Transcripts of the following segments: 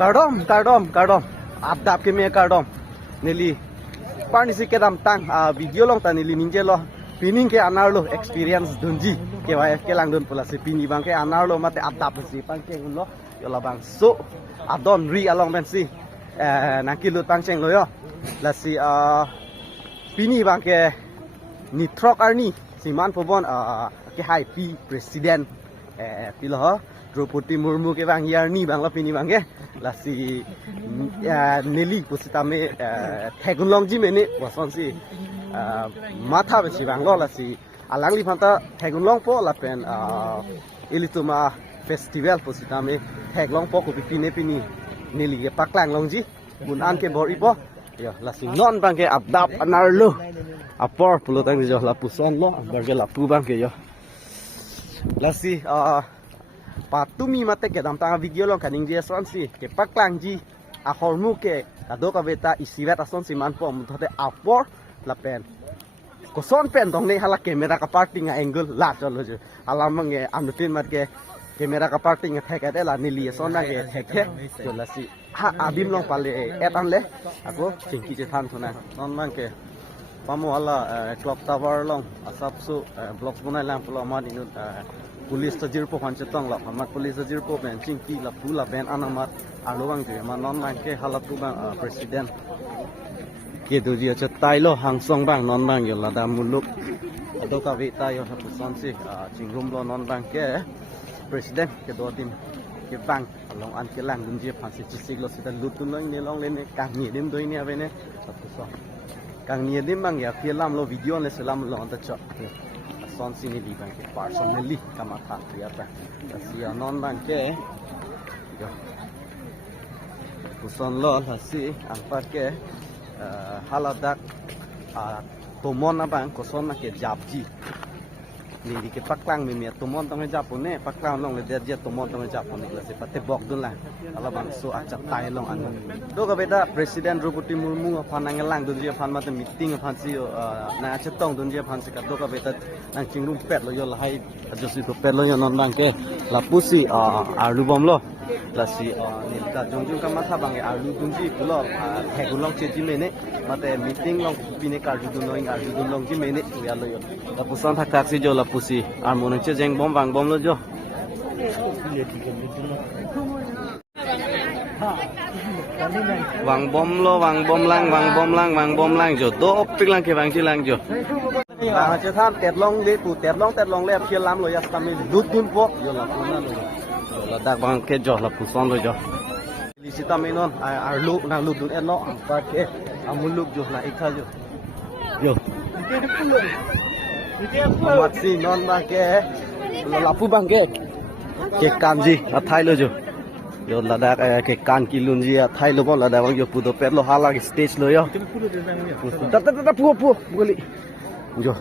Kardom. Abdap ke me kardom. Nili parni si kedam tang video long ta nili ninje lo. Pining ke anar lo experience dunji ke YF ke lang dun pula si pini bang ke anar lo mate abdap si pang ke lo yola bang so adon ri along ben si nakilut pang cheng lo yo la si pini bang ke ni trok arni si man pobon ke hai pi president pilo Draupadi Murmu ke bang yar ni bang la pini bang ke la si neli pusitame thegunlong ji mene wason si matha besi bang lo la si alangli phanta thegunlong po la pen ilituma festival pusitame theglong po ko pini neli ke paklang longji bunan ke bor ipo yo la si non bang ke abdap anar lo apor pulutang jo la puson lo berge la pu bang ke yo la si patumi mate ke dam tanga video long kaning je son si ke paklang ji a hormu ke kado ka beta isivet ason si man po muthote apor la pen ko son pen dong ne hala kamera ka parting angle la chalo je alamang e amnutin mat ke kamera ka parting theka de la nili son na ke theke to la si ha abim long pale etan le ako chingki je than thona non mang ke pamo hala clock tower long asapsu blocks bunai lam polo ma dinut police tajir po khan chetang la amat police tajir po ben chingki la pula ben anamat alowang je ma non mang ke hala pu bang president ke do ji cha tai lo hang song bang non bang yo la da muluk ado ka ve ta yo ha pusan si chingrum lo non bang ke president ke do tim ke bang long an ke lang dun je phan si chisik lo si da lut tun lo ni long le ne kang ni dim doi ni ave ne pusan kang ni dim bang ya film lo video le salam lo anta cha son sini di bang ke personally kama tha ya ta si non bang ke yo pusan lo la si ang par ke haladak tomon na bang koson na ke japji ni di ke paklang mi tomon tong japone paklang long le dia tomon tong japone la se pate bok dun la ala bang so acap tai long an do ka beda president Draupadi Murmu phanang lang dun je phan ma te meeting phan si na chetong dun je phan si ka do ka beda nang chingrum pet lo yo la hai josi to pet lo yo non bang ke la pusi alu bom lo la si ni ka jongjung ka ma tha bang e alu dun ji pulo thegulong che ji mene mate meeting long pine ka ju dun long ji mene ya lo yo la pusan thak thak si jo la pusi armon che jeng bom bang bom lo jo wang bom lo wang bom lang jo do pik lang ke wang chi lang jo che tham tet long le phiel lam lo ya stami dut dun po yo la puna lo la dak bang ke jo la puson lo jo lisita menon arlu nang lu dun eno pa ke amuluk jo la ikha jo yo mat si non bang ke la pu bang ke kam ji athai lo jo yo la dak ke kan kilun ji athai lo bon la dak bang yo pu do pet lo hala ke stage lo yo ta pu goli jo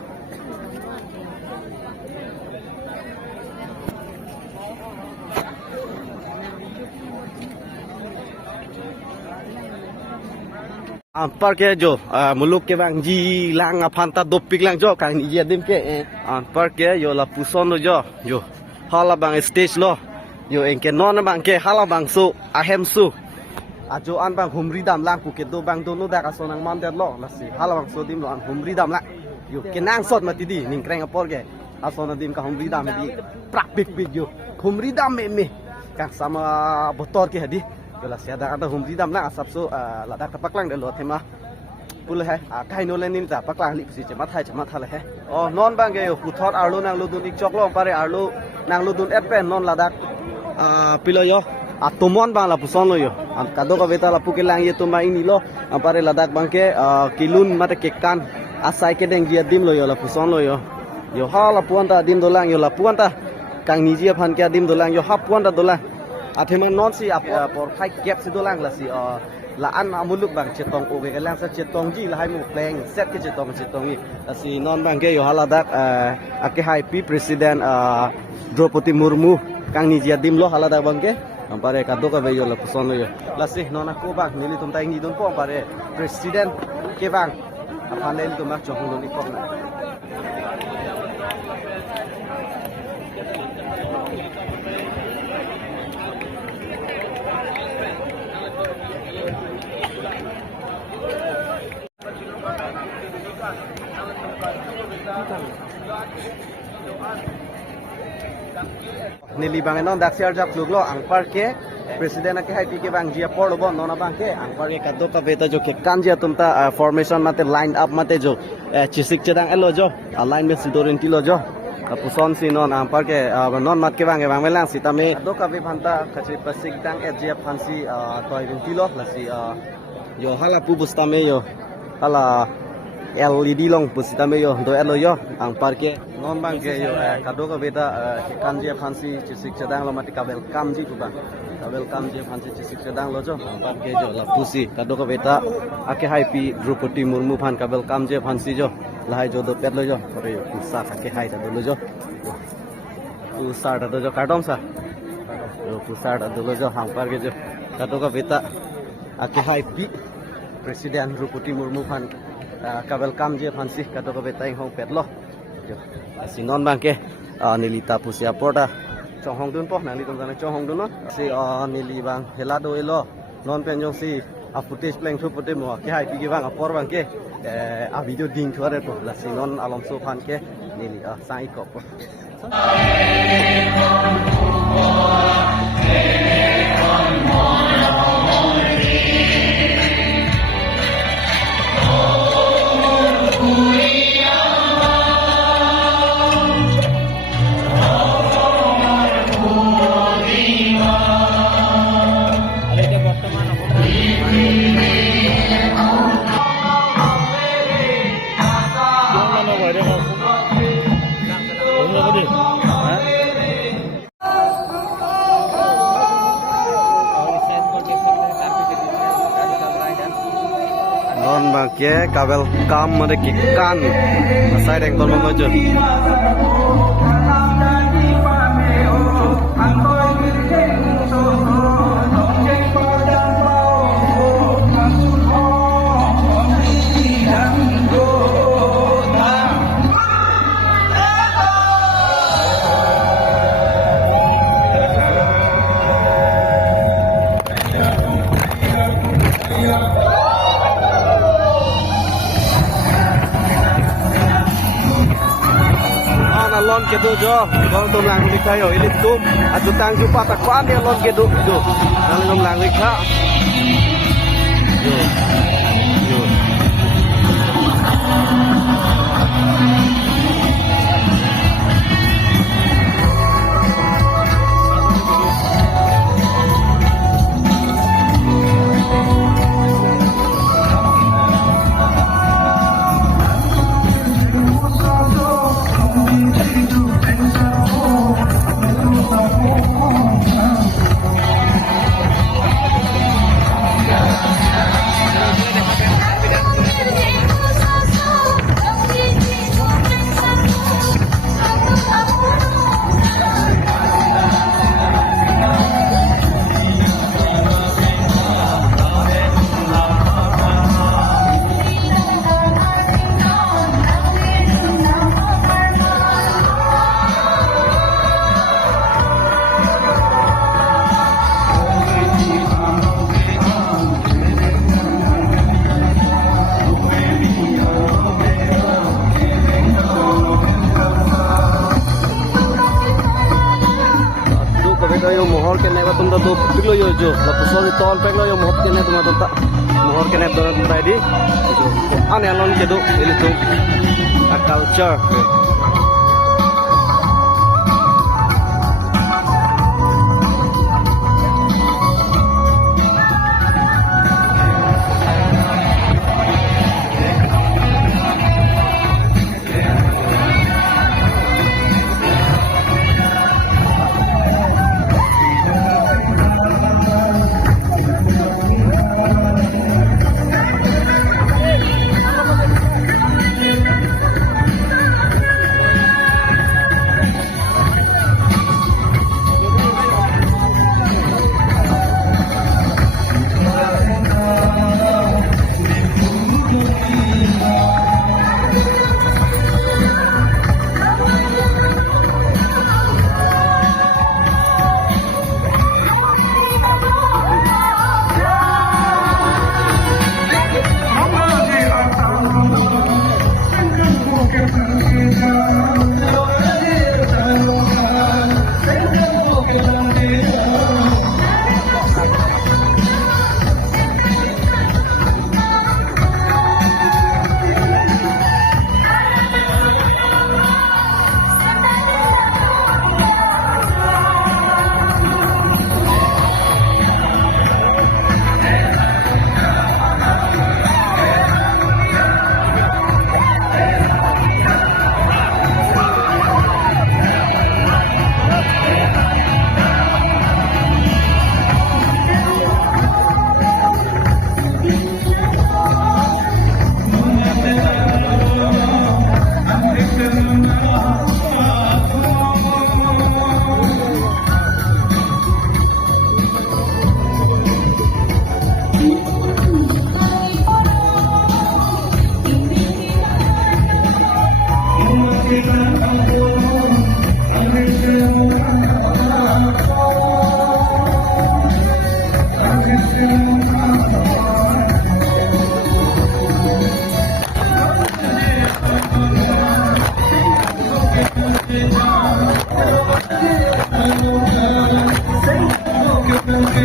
par ke jo muluk ke bang ji lang phanta dopik lang jo kang ni ye dim ke par ke yo la puson lo jo hala bang stage lo yo en ke non bang ke hala bang su ahem su ajo an bang humri dam lang ku ke do bang do no da ka sonang man det lo la si hala bang so dim lo an humri dam la yo ke nang sot ma ti di ning kreng apor ke asona dim ka humri dam di prak big yo humri dam me kang sama botor ke hadi la sia da ada humri dam la asap so la da paklang de lo thema pul hai kai no len nin ta paklang li si chema tha le he non bang ge hu thot arlo nang lu dun ik chok lo pare arlo nang lu dun et pen non la dak pilo yo atomon bang la puson lo yo kado ka beta la pukelang ye tuma ini lo pare la dak bang ke kilun mate ke kan asai ke deng dia dim lo yo la puson lo yo ha la puanta dim dolang yo la puanta kang ni je phan ke dim dolang yo ha puanta dolang atheman non si por khai kep si dolang la si la an amuluk bang chetong o ke lang sa chetong ji la hai mu pleng set ke chetong ni la si non bang ke yo hala dak ake hai pi president Draupadi Murmu kang ni je dim lo hala dak bang ke ampare kado ka ve yo la puson lo yo la si non ko bang nili tum tai ni don po ampare president ke bang aphanel to mak chong lo ni ko na Nili bang non dak siar jak luglo ang parke presiden ake hai pike bang jia por lobo nona bang ke ang parke kaddo ka beta jo ke kanjia tumta formation mate line up mate jo chisik chedang elo jo line me sidorin tilo jo puson si non ang parke non mat ke bang melang si tame kaddo ka be phanta khachi pasik dang jia phansi toy rin tilo lasi yo hala pu bustame yo hala LED long pusitame yo do elo yo ang parke non bang ke yo kado ka beta kanjia phansi chisik chedang lo mati kabel kamji tu bang kabel kamji phansi chisik chedang lo jo ang parke jo la pusi kado ka beta ake hai pi Drupadi Murmu phan kabel kamji phansi jo lahai jo do pet lo jo kore yo pusa ake hai ta do lo jo pusa ta do jo kadom sa yo pusa ta do lo jo ang parke jo kado ka beta ake hai pi presiden Drupadi Murmu phan kabel kam je phansi kato ko betai hong petlo jo sinon bangke nilita pusia porta chong hong dun po nali tong jana chong hong dun no si nili bang helado elo non pen jong si a footage pleng thu pote mo ke hai pi bang apor bangke a video ding thore po la sinon alom so phan ke nili sai ko po non bangke kabel kam made kikan side angle mo jo lon kedu jo gong tum lang likha yo ilit tum aju tang ju pa tak pan ya lon kedu jo nang tum lang likha yo yo mohor ke ne batum do pilo yo jo la pusol tol pek lo yo mohor ke ne tuma ta mohor ke ne do ta di ane alon ke do itu a culture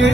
Cô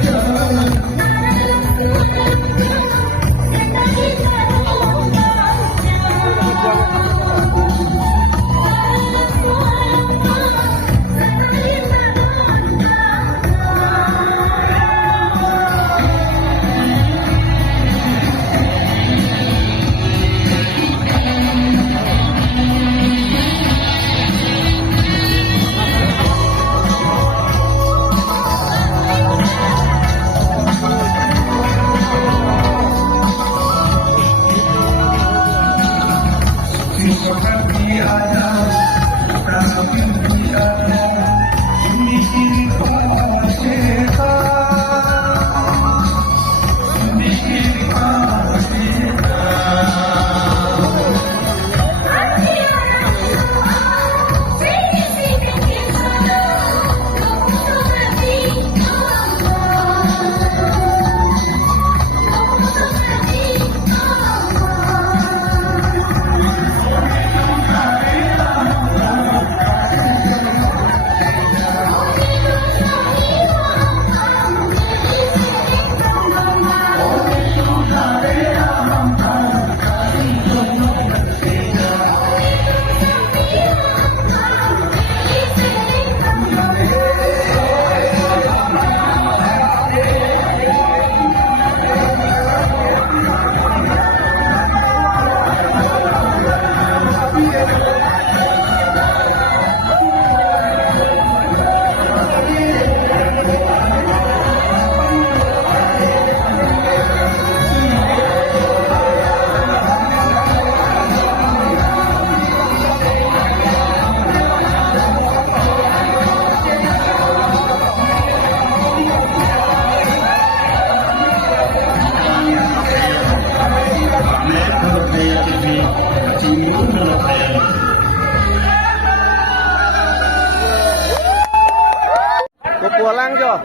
lang cho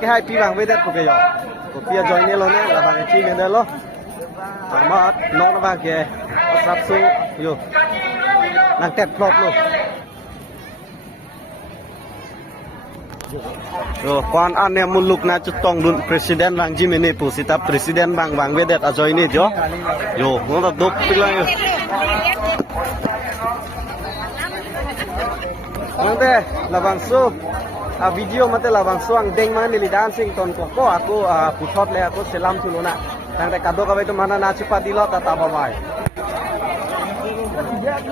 cái hai pi vàng với đất của cái giỏ của phía join này luôn nè là vàng chi này đây lo mà nó vàng kia sắp su yo đang tẹt lọp luôn rồi quan anh em muốn lúc nào chút tông luôn presiden vàng chi này tu sita presiden vàng với đất ở join này cho yo nó là đốt pi lang yo nanti là vàng su video mate labang suang deng man nili dancing ton ko aku puthot le aku selam tuluna tang te kado ka bai to mana na chipa dilo ta ta babai